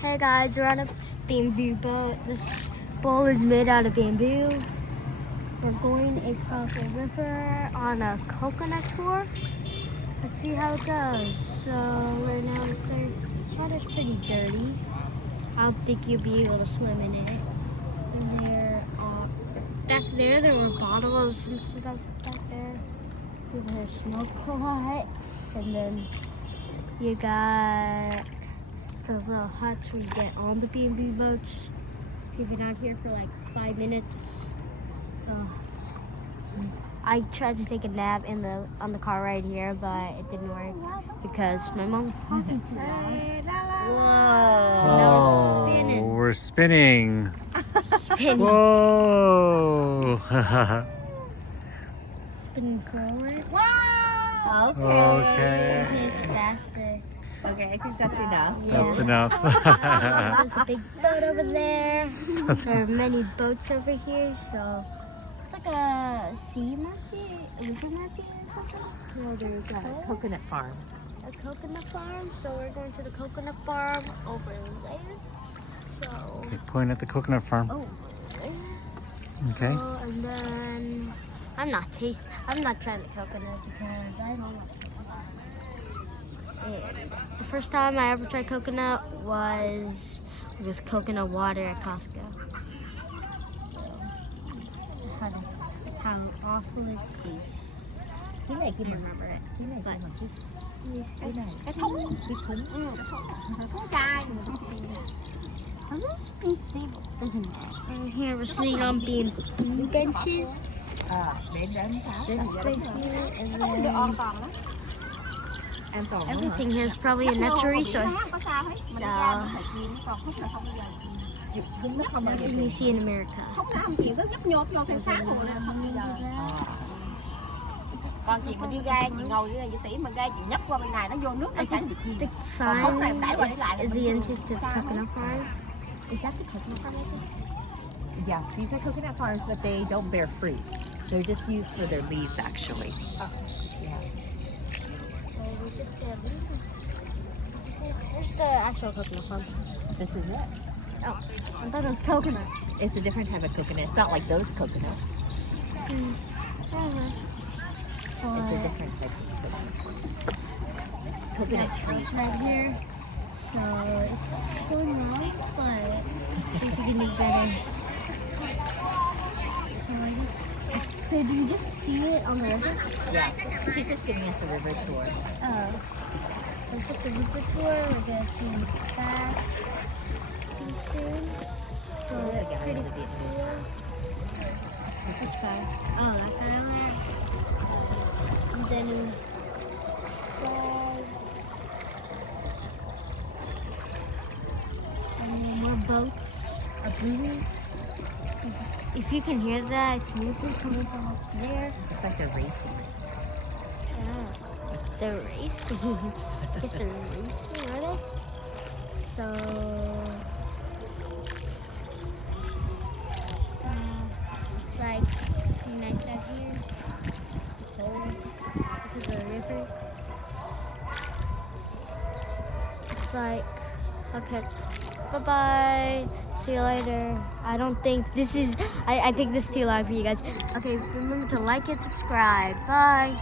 Hey guys, we're on a bamboo boat. This bowl is made out of bamboo. We're going across a river on a coconut tour. Let's see how it goes. So right now this water's pretty dirty. I don't think you'll be able to swim in it. And back there were bottles and stuff back there. There's smoke a lot. And then you got those little huts where you get on the bamboo boats. We've been out here for like 5 minutes. I tried to take a nap on the car right here, but it didn't work because my mom's talking too loud. Oh, we're spinning. Spinning. Whoa. Spinning forward. Wow! Okay. It's faster. Okay, I think that's enough. Yeah. That's enough. There's a big boat over there. There are many boats over here, so it's like a sea market, a river market or something. No, there's a coconut farm. A coconut farm, so we're going to the coconut farm over there. So, Okay, point at the coconut farm. oh, there. Okay. So, and then I'm not trying the coconut because I don't like coconut. And the first time I ever tried coconut was with coconut water at Costco. So, how awful it tastes. Cái này I remember it. cái này But cái này cái thúng chai. I'm just be stable, isn't it? And here we're sitting on bamboo benches. Để This right here, and then an toàn. everything here is probably a nursery, so it's everything you see in America. Còn chị mà đi ra chị ngồi với chị tỉ mà ra chị nhấp qua bên này nó vô nước nó sẽ bị chìm. The sign is the entrance to the coconut farm. Is that the coconut farm? Yeah, these are coconut farms, but they don't bear fruit. They're just used for their leaves, actually. Yeah. There's the actual coconut farm. This is it. Oh, I thought it was coconut. It's a different type of coconut. It's not like those coconuts. It's a different type of coconut tree. Right here. So it's going wrong, but I think we can do better. So do you just see it on the river? Yeah. She's just giving us a river tour. Oh. So it's just a river tour. We're going to see back pretty soon. So it's pretty cool. Which guy? Oh, that guy over there. And then frogs. And then more boats are moving. If you can hear that, it's moving coming from up there. It's like they're racing. Yeah. They're racing. Guess they're racing, are they? So it's like pretty nice out here. This is a river. It's like, okay, bye-bye. See you later. I don't think this is, I think this is too loud for you guys. Okay, remember to like and subscribe. Bye.